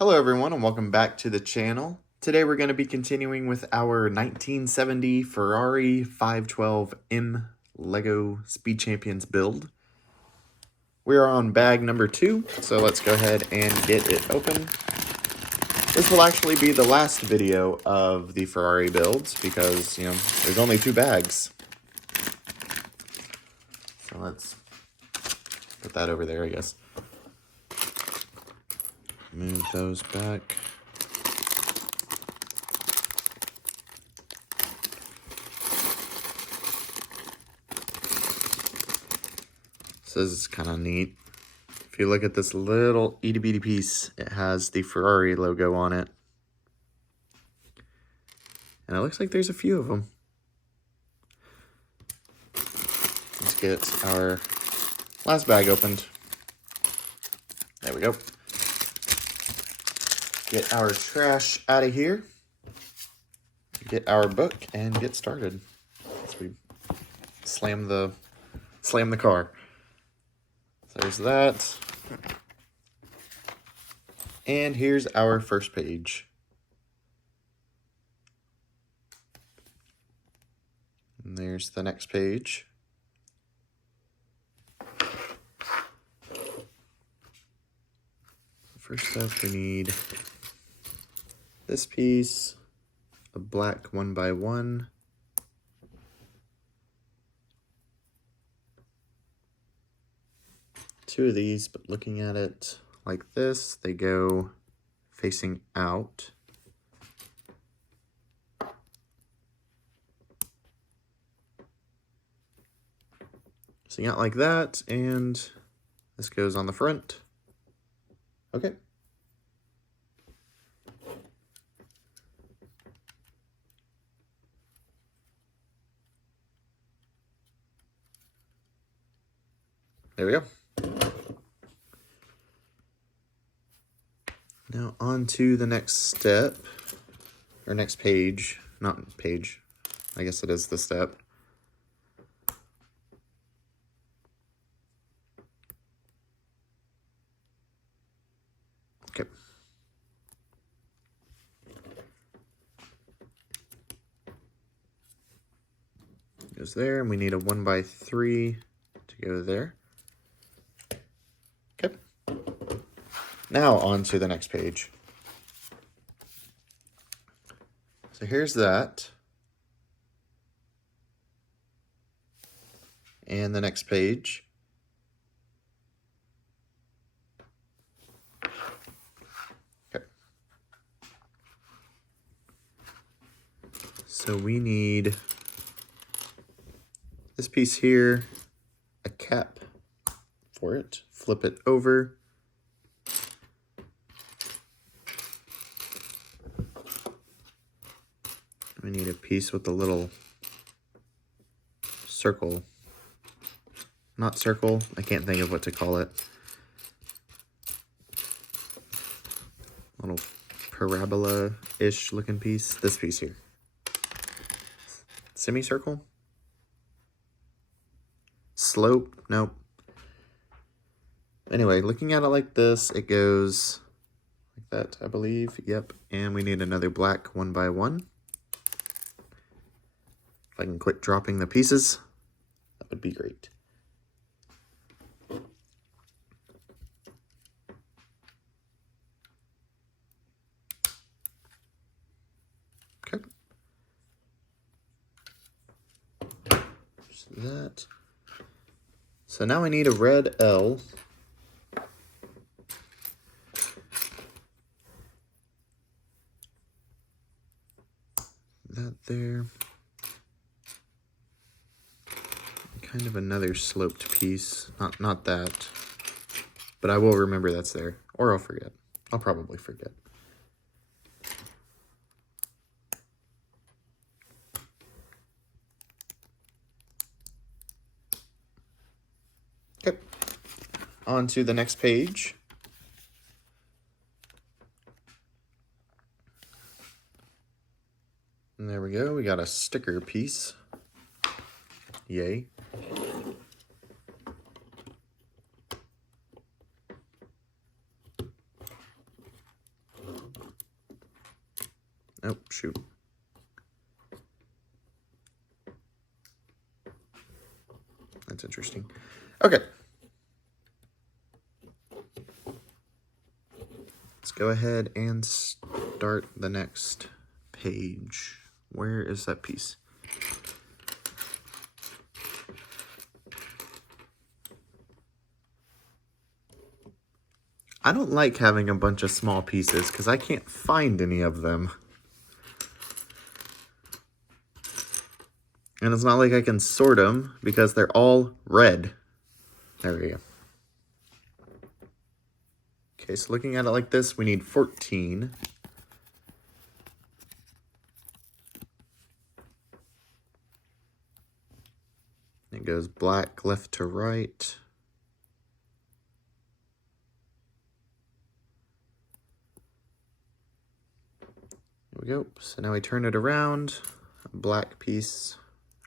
Hello everyone and welcome back to the channel. Today we're going to be continuing with our 1970 Ferrari 512M Lego Speed Champions build. We are on bag number 2, so let's go ahead and get it open. This will actually be the last video of the Ferrari builds because, there's only 2 bags. So let's put that over there, I guess. Move those back. So this is kind of neat. If you look at this little itty bitty piece, it has the Ferrari logo on it. And it looks like there's a few of them. Let's get our last bag opened. There we go. Get our trash out of here. Get our book and get started. As we slam the car. So there's that. And here's our first page. And there's the next page. First up, we need this piece, a black 1x1. Two of these, but looking at it like this, they go facing out. So you got like that, and this goes on the front. Okay. There we go. Now on to the next step, or next page, not page, I guess it is the step. Okay. Goes there, and we need a 1x3 to go there. Okay. Now on to the next page. So here's that. And the next page. Okay. So we need this piece here, a cap for it. Flip it over. We need a piece with a little circle. Not circle, I can't think of what to call it. Little parabola-ish looking piece. This piece here. Semicircle? Slope? Nope. Anyway, looking at it like this, it goes like that, I believe. Yep. And we need another black 1x1. If I can quit dropping the pieces, that would be great. Okay. Just that. So now I need a red L. That there. Kind of another sloped piece. Not that. But I will remember that's there. Or I'll forget. I'll probably forget. Okay. On to the next page. And there we go. We got a sticker piece. Yay. Oh, shoot. That's interesting. Okay. Let's go ahead and start the next page. Where is that piece? I don't like having a bunch of small pieces because I can't find any of them. And it's not like I can sort them because they're all red. There we go. Okay, so looking at it like this, we need 14. It goes black left to right. There we go. So now we turn it around. A black piece,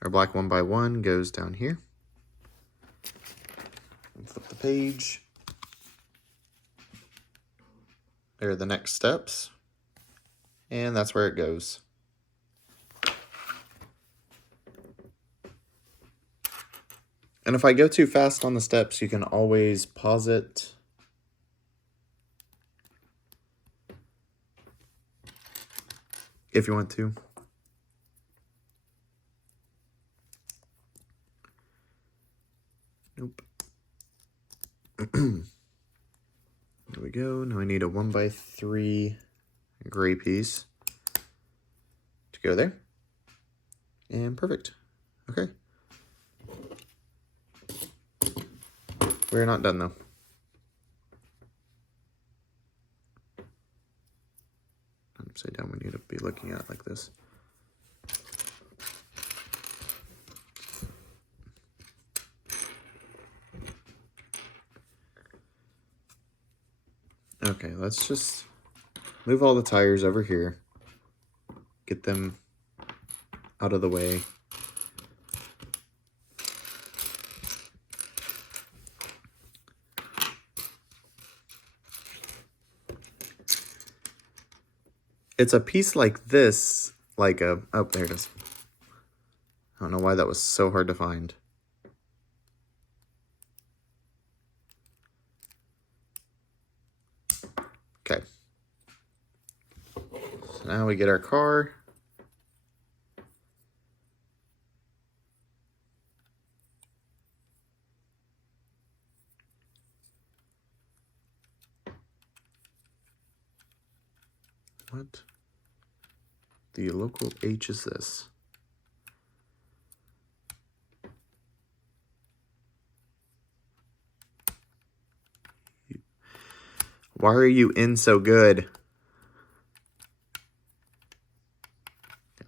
or black 1 by 1, goes down here. And flip the page. There are the next steps. And that's where it goes. And if I go too fast on the steps, you can always pause it. If you want to. Nope. There we go. Now I need a 1 by 3 gray piece to go there. And perfect. Okay. We're not done though. Upside down, we need to be looking at it like this. Okay, let's just move all the tires over here. Get them out of the way. It's a piece like this, like a, oh, there it is. I don't know why that was so hard to find. Okay. So now we get our car. What? The local H is this? Why are you in so good? Okay,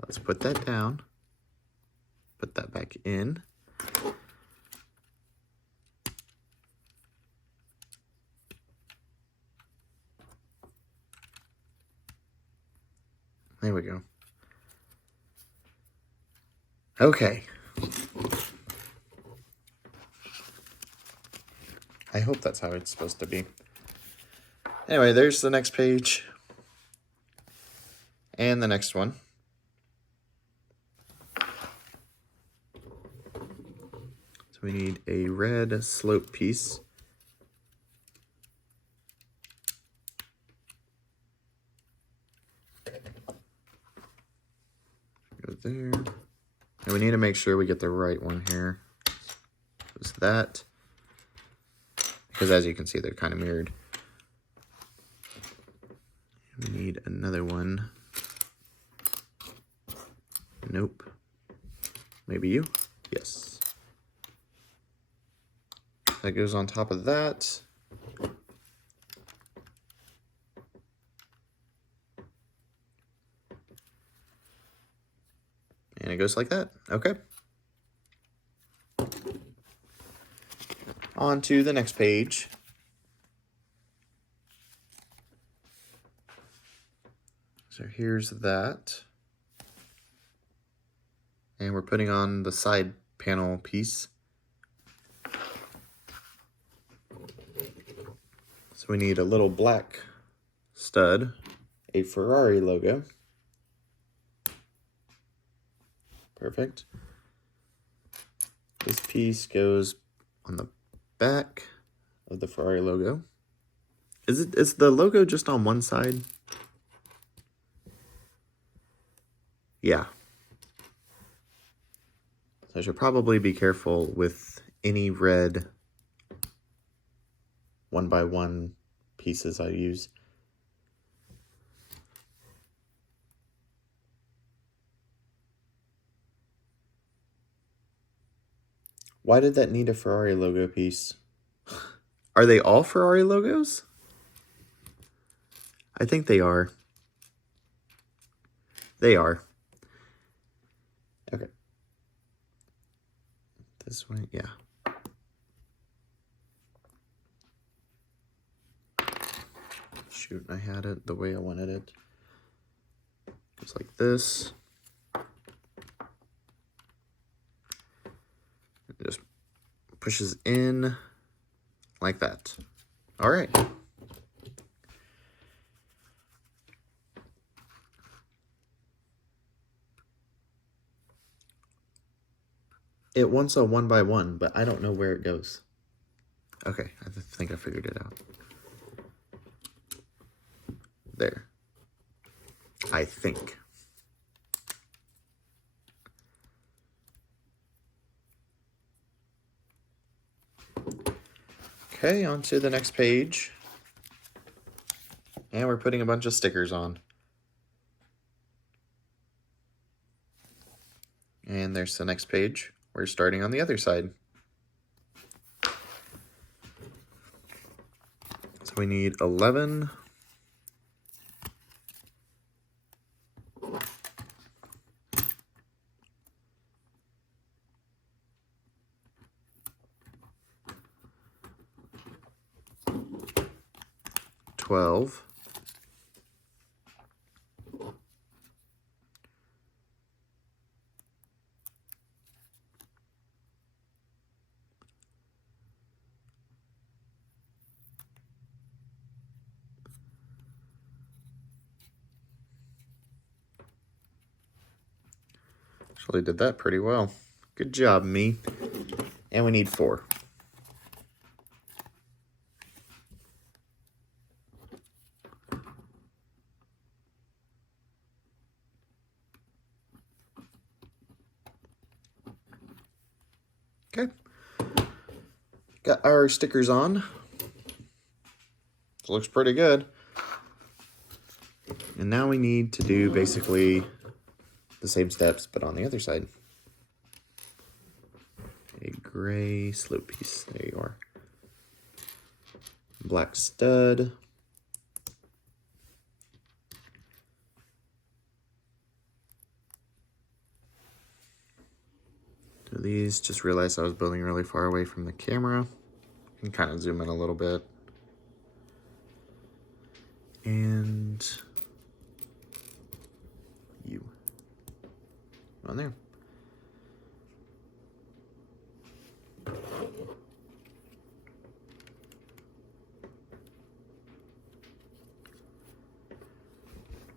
let's put that down. Put that back in. There we go. Okay. I hope that's how it's supposed to be. Anyway, there's the next page. And the next one. So we need a red slope piece. Go there. And we need to make sure we get the right one here. Is that. Because as you can see, they're kind of mirrored. We need another one. Nope. Maybe you? Yes. That goes on top of that. And it goes like that. Okay. On to the next page. So here's that. And we're putting on the side panel piece. So we need a little black stud, a Ferrari logo, Perfect. This piece goes on the back of the Ferrari logo. Is the logo just on one side? Yeah. So I should probably be careful with any red 1x1 pieces I use. Why did that need a Ferrari logo piece? Are they all Ferrari logos? I think they are. They are. Okay. This way, yeah. Shoot, I had it the way I wanted it. Goes like this. It just pushes in like that. All right. It wants a 1x1, but I don't know where it goes. Okay, I think I figured it out. There. I think. Okay, on to the next page. And we're putting a bunch of stickers on. And there's the next page. We're starting on the other side. So we need 11. $12. Actually did that pretty well. Good job, me. And we need 4. Okay. Got our stickers on. It looks pretty good. And now we need to do basically the same steps, but on the other side. A gray slope piece. There you are. Black stud. So these, just realized I was building really far away from the camera. Can kind of zoom in a little bit. And you. On there.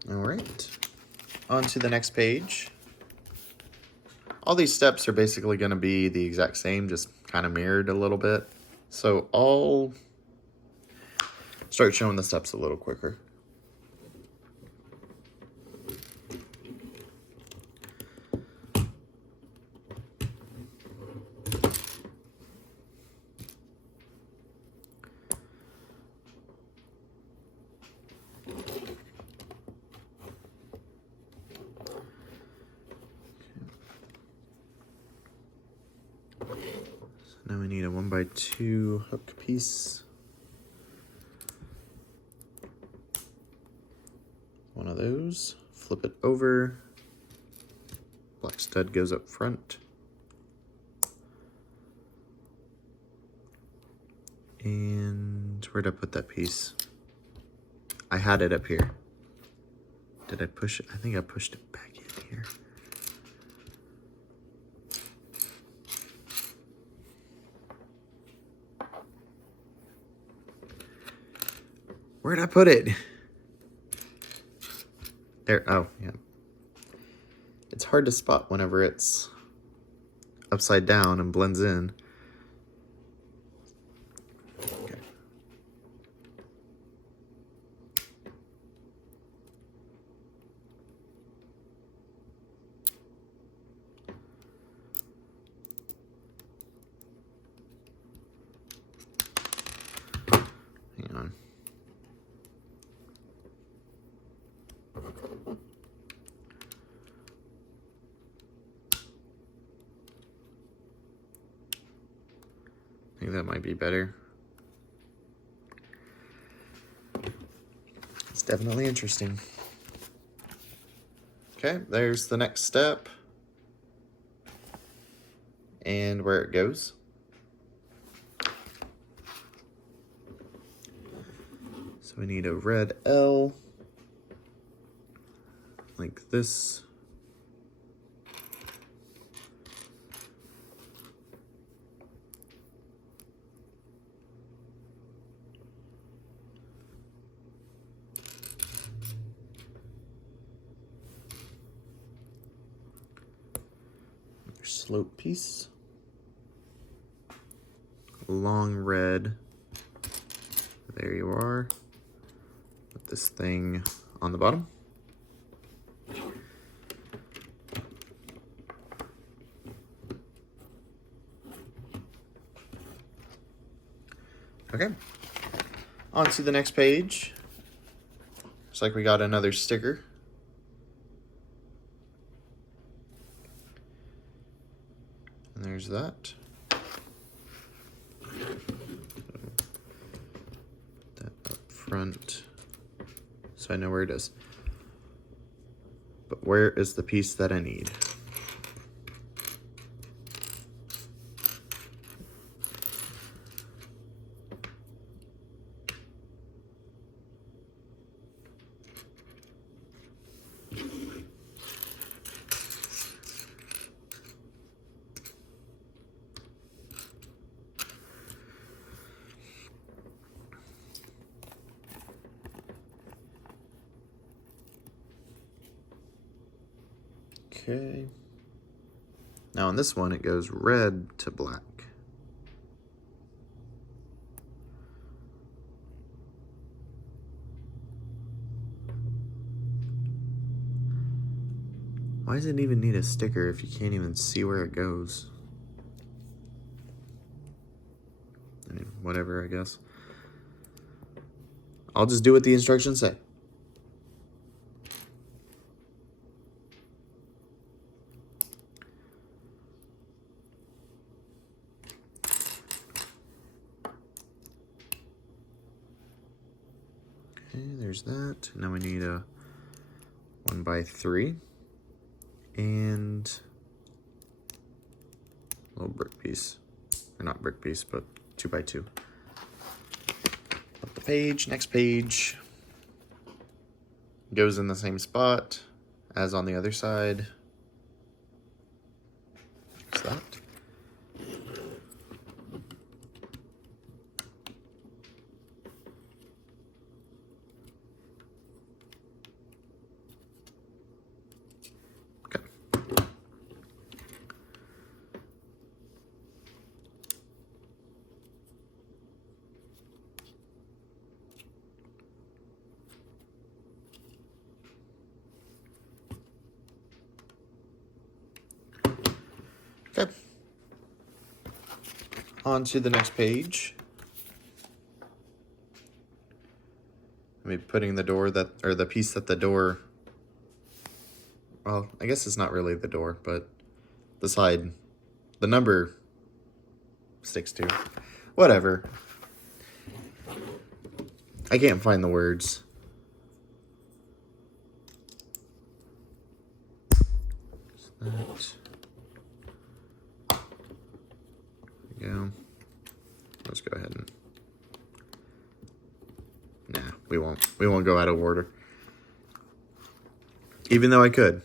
All right. On to the next page. All these steps are basically going to be the exact same, just kind of mirrored a little bit. So I'll start showing the steps a little quicker. Now we need a 1x2 hook piece. One of those. Flip it over. Black stud goes up front. And where'd I put that piece? I had it up here. Did I push it? I think I pushed it back in here. Where'd I put it? There, oh, yeah. It's hard to spot whenever it's upside down and blends in. Okay. Hang on. I think that might be better. It's definitely interesting. Okay, there's the next step and where it goes. So we need a red L, like this. Slope piece, long red, there you are, put this thing on the bottom. Okay, on to the next page. Looks like we got another sticker. And there's that. Put that up front so I know where it is. But where is the piece that I need? Okay. Now on this one, it goes red to black. Why does it even need a sticker if you can't even see where it goes? I mean, whatever, I guess. I'll just do what the instructions say. Okay, there's that. Now we need a 1x3 and a little brick piece. Or not brick piece, but 2x2. Up the page, next page. Goes in the same spot as on the other side. There's that. Okay. Okay. On to the next page. I'll be putting the door that, or the piece that the door, well, I guess it's not really the door, but the side, the number sticks to. Whatever. I can't find the words. That. There we go. Let's go ahead and. Nah, we won't. We won't go out of order. Even though I could.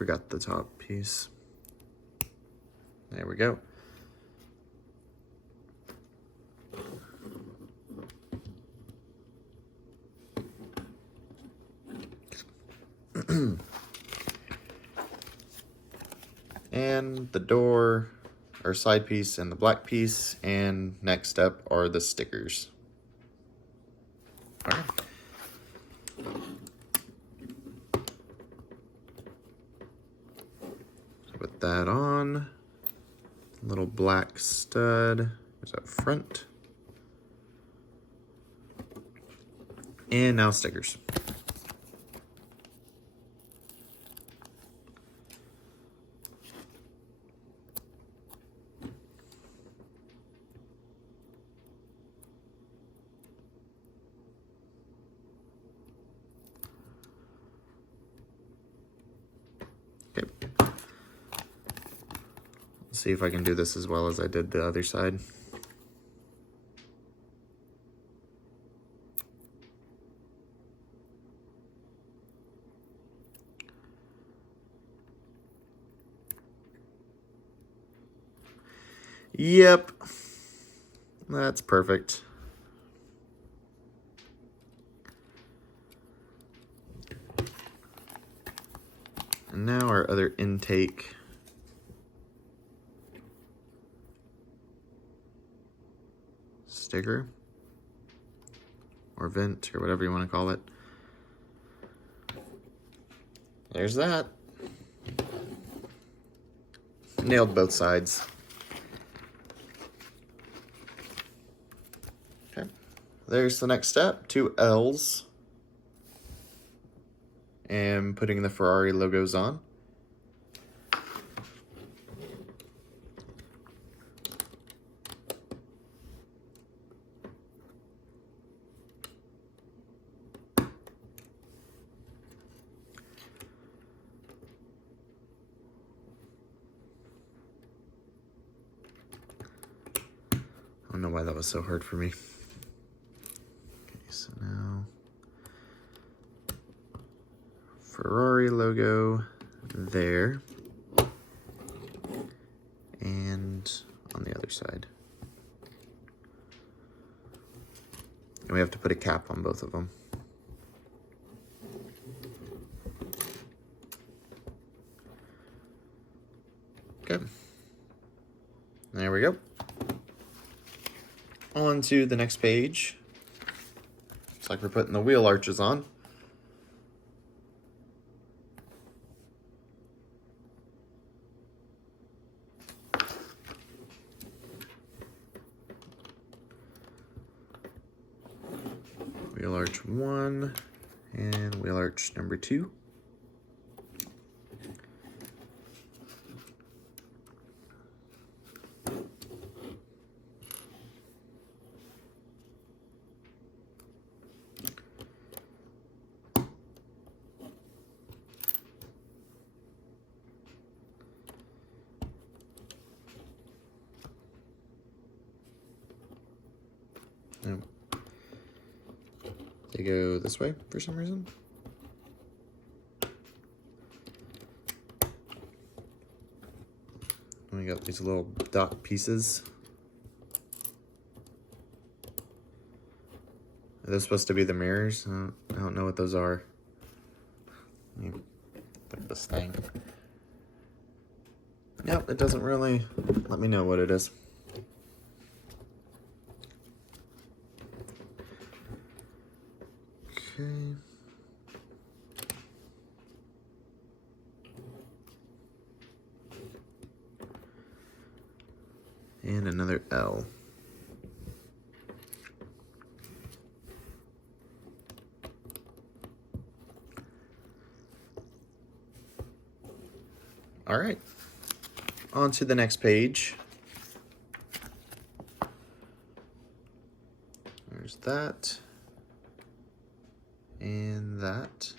forgot the top piece. There we go. And the door, or side piece, and the black piece, and next up are the stickers. All right. Put that on. Little black stud is up front. And now stickers. Okay. Let's see if I can do this as well as I did the other side. Yep, that's perfect. And now our other intake. Sticker, or vent, or whatever you want to call it. There's that. Nailed both sides. Okay, there's the next step, 2 L's. And putting the Ferrari logos on. I don't know why that was so hard for me. Okay, so now Ferrari logo there, and on the other side. And we have to put a cap on both of them. Okay. There we go. On to the next page. Looks like we're putting the wheel arches on. Wheel arch 1 and wheel arch number 2. No. They go this way for some reason. We got these little dot pieces. Are those supposed to be the mirrors? I don't know what those are. Let me look at this thing. Yep, it doesn't really let me know what it is. Okay. And another L. All right, on to the next page. There's that. And that.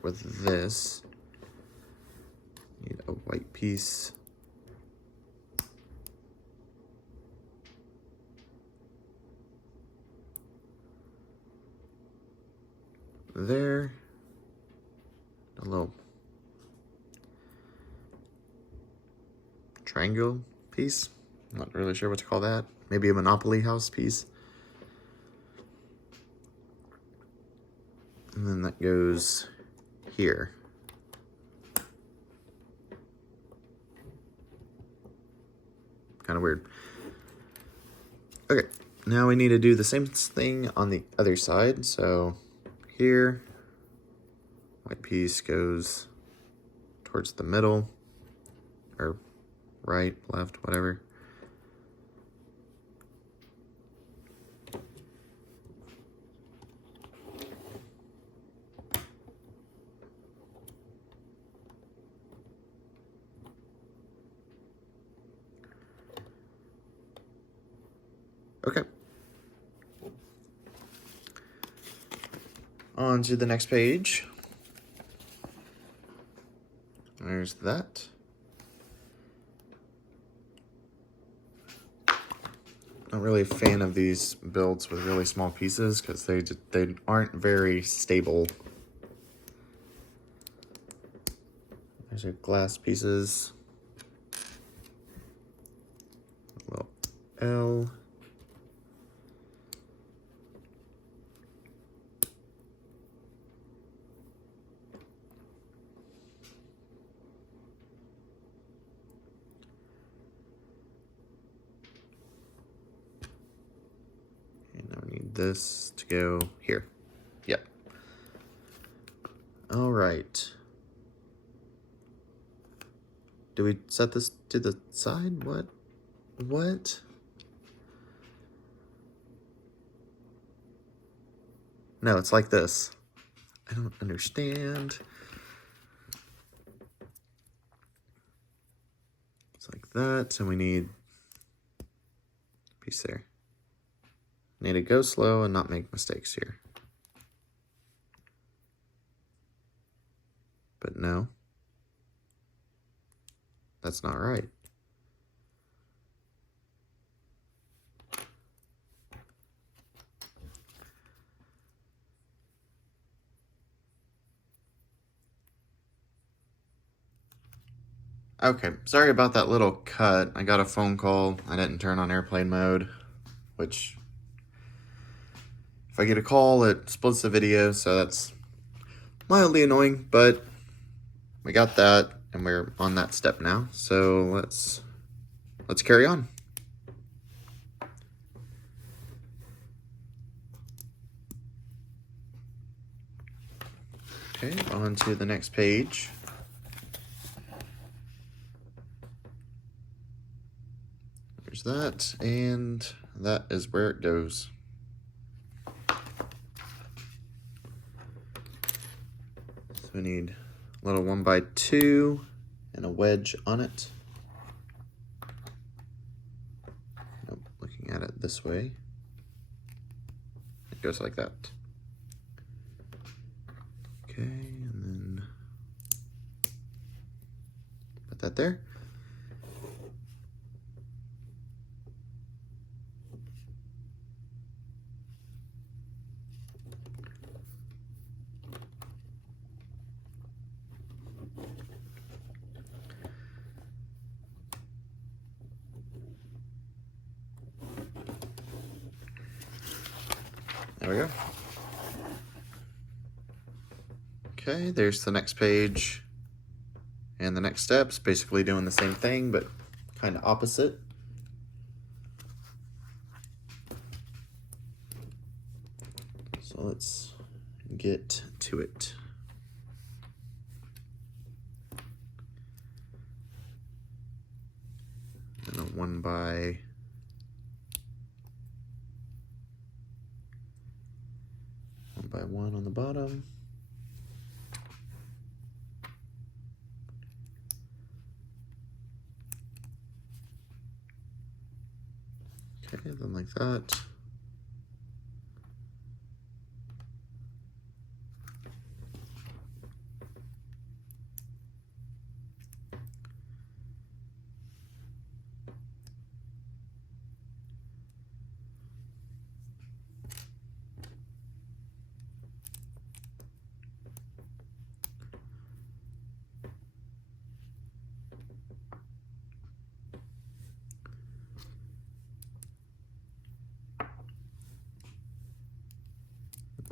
start with this. Need a white piece. There. A little triangle piece. I'm not really sure what to call that. Maybe a Monopoly house piece. And then that goes here. Kind of weird. Okay, now we need to do the same thing on the other side. So here, white piece goes towards the middle, or right, left, whatever. Okay. On to the next page. There's that. Not really a fan of these builds with really small pieces because they aren't very stable. There's your glass pieces. A little L. This to go here. Yep. All right. Do we set this to the side? What? What? No, it's like this. I don't understand. It's like that, and we need a piece there. Need to go slow and not make mistakes here. But no, that's not right. Okay, sorry about that little cut. I got a phone call. I didn't turn on airplane mode, which if I get a call, it splits the video, so that's mildly annoying, but we got that, and we're on that step now. So let's carry on. Okay, on to the next page. There's that, and that is where it goes. So we need a little 1x2 and a wedge on it. Nope, looking at it this way. It goes like that. Okay, and then put that there. There we go. Okay, there's the next page. And the next step's basically doing the same thing, but kind of opposite. So let's get to it. And a 1x1 on the bottom. Okay, then like that.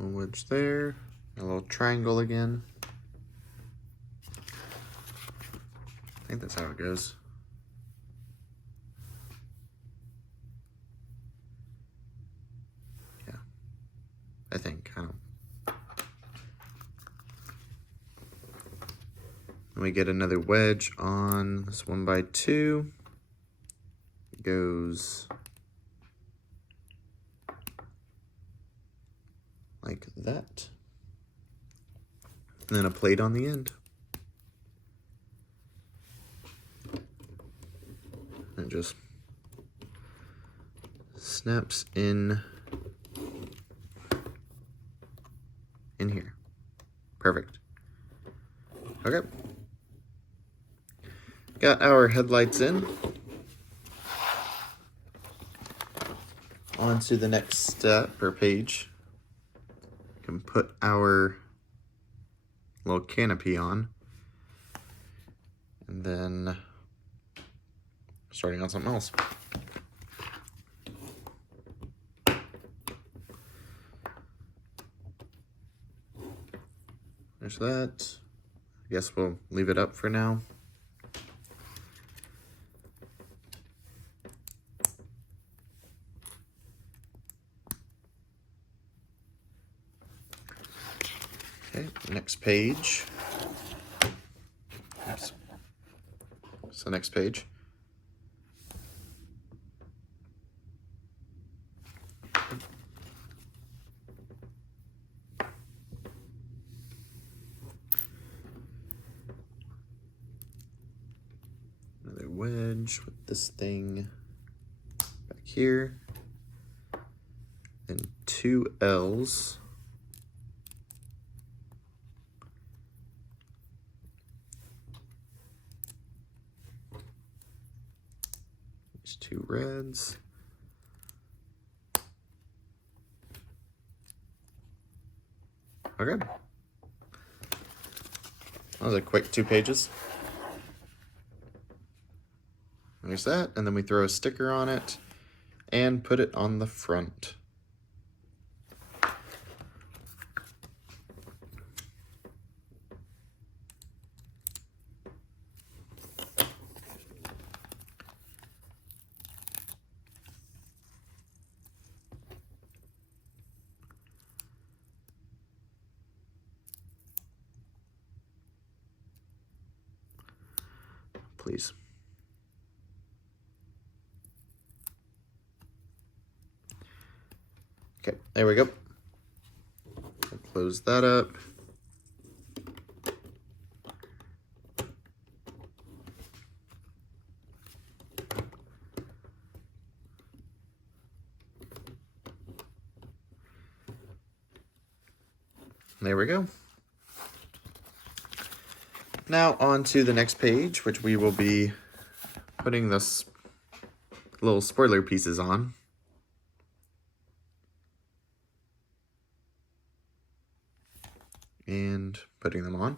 little wedge there, a little triangle again. I think that's how it goes. Yeah, I think, I don't. And we get another wedge on this 1x2. It goes like that. And then a plate on the end. And it just snaps in here. Perfect. Okay. Got our headlights in. On to the next step or page. We can put our little canopy on. And then starting on something else. There's that. I guess we'll leave it up for now. Okay, next page. Oops. So next page. Another wedge with this thing back here. Then 2 L's. These 2 reds. Okay. That was a quick 2 pages. There's that, and then we throw a sticker on it and put it on the front. Please. Okay, there we go. I'll close that up. There we go. Now on to the next page, which we will be putting this little spoiler pieces on. And putting them on.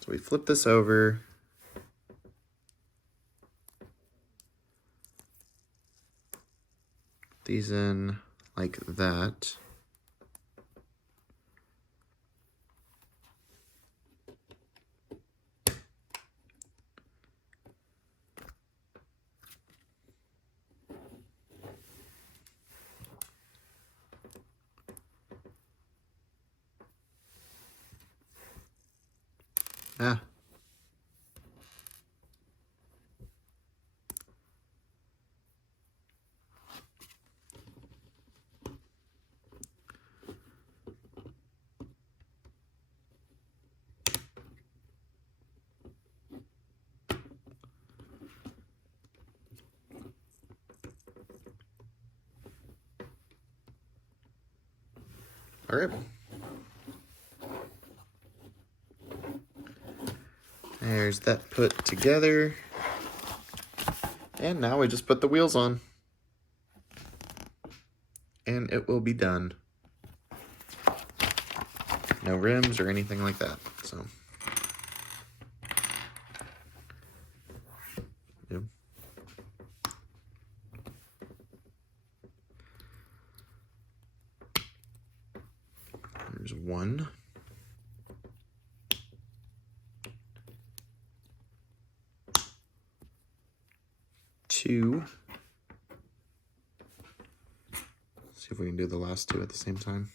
So we flip this over. These in like that. Ah. All right. There's that put together. And now we just put the wheels on. And it will be done. No rims or anything like that. So. Yep. There's 1. 2. See if we can do the last 2 at the same time.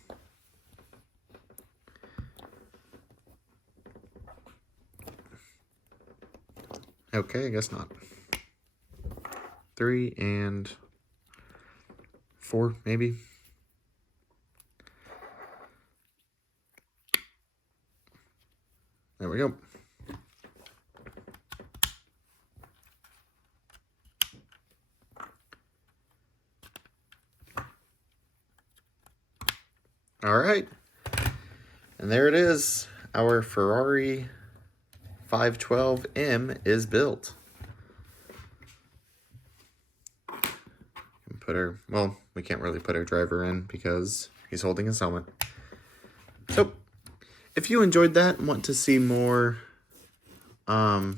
Okay, I guess not. 3 and 4, maybe. There we go. All right. And there it is. Our Ferrari 512M is built. Put her, well, we can't really put our driver in because he's holding his helmet. So, if you enjoyed that and want to see more more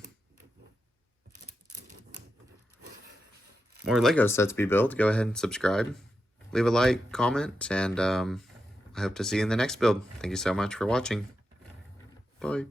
Lego sets be built, go ahead and subscribe. Leave a like, comment, and I hope to see you in the next build. Thank you so much for watching. Bye.